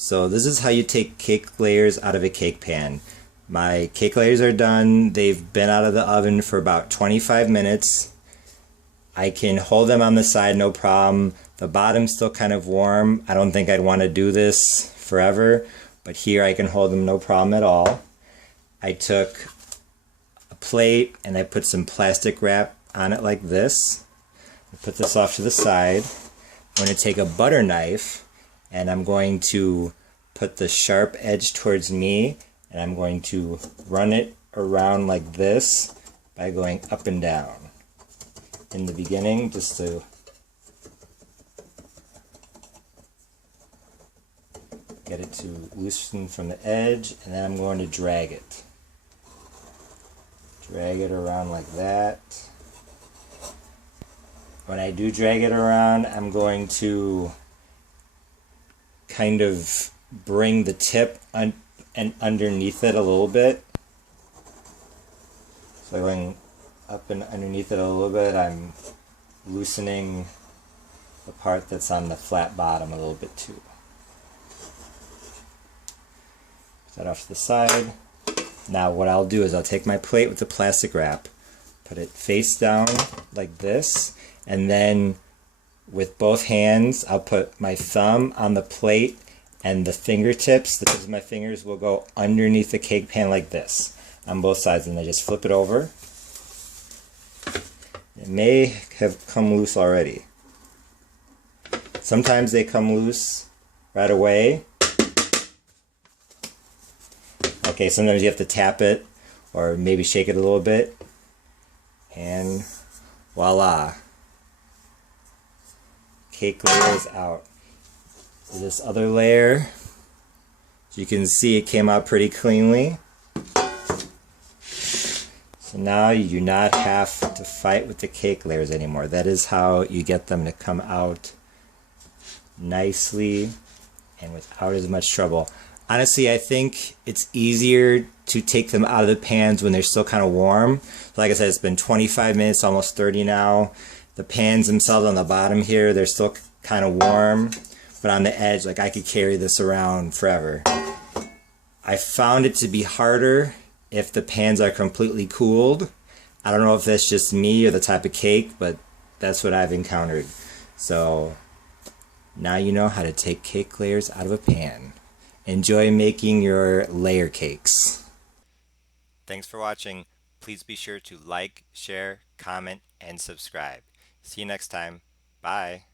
So this is how you take cake layers out of a cake pan. My cake layers are done. They've been out of the oven for about 25 minutes. I can hold them on the side, no problem. The bottom's still kind of warm. I don't think I'd want to do this forever, but here I can hold them no problem at all. I took a plate and I put some plastic wrap on it like this. I put this off to the side. I'm going to take a butter knife and I'm going to put the sharp edge towards me and I'm going to run it around like this by going up and down in the beginning, just to get it to loosen from the edge, and then I'm going to drag it. Drag it around like that. When I do drag it around, I'm going to kind of bring the tip and underneath it a little bit. So going up and underneath it a little bit, I'm loosening the part that's on the flat bottom a little bit too. Put that off to the side. Now what I'll do is I'll take my plate with the plastic wrap, put it face down like this, and then with both hands I'll put my thumb on the plate and the fingertips, the tips of my fingers will go underneath the cake pan like this on both sides, and I just flip it over. It may have come loose already. Sometimes they come loose right away. Okay, sometimes you have to tap it or maybe shake it a little bit. And voila. Cake layer is out. This other layer, as you can see, it came out pretty cleanly. So now you do not have to fight with the cake layers anymore. That is how you get them to come out nicely and without as much trouble. Honestly, I think it's easier to take them out of the pans when they're still kind of warm. Like I said, it's been 25 minutes, almost 30 now. The pans themselves on the bottom here, they're still kind of warm, but on the edge, like, I could carry this around forever. I found it to be harder if the pans are completely cooled. I don't know if that's just me or the type of cake, but that's what I've encountered. So now you know how to take cake layers out of a pan. Enjoy making your layer cakes. Thanks for watching. Please be sure to like, share, comment, and subscribe. See you next time. Bye.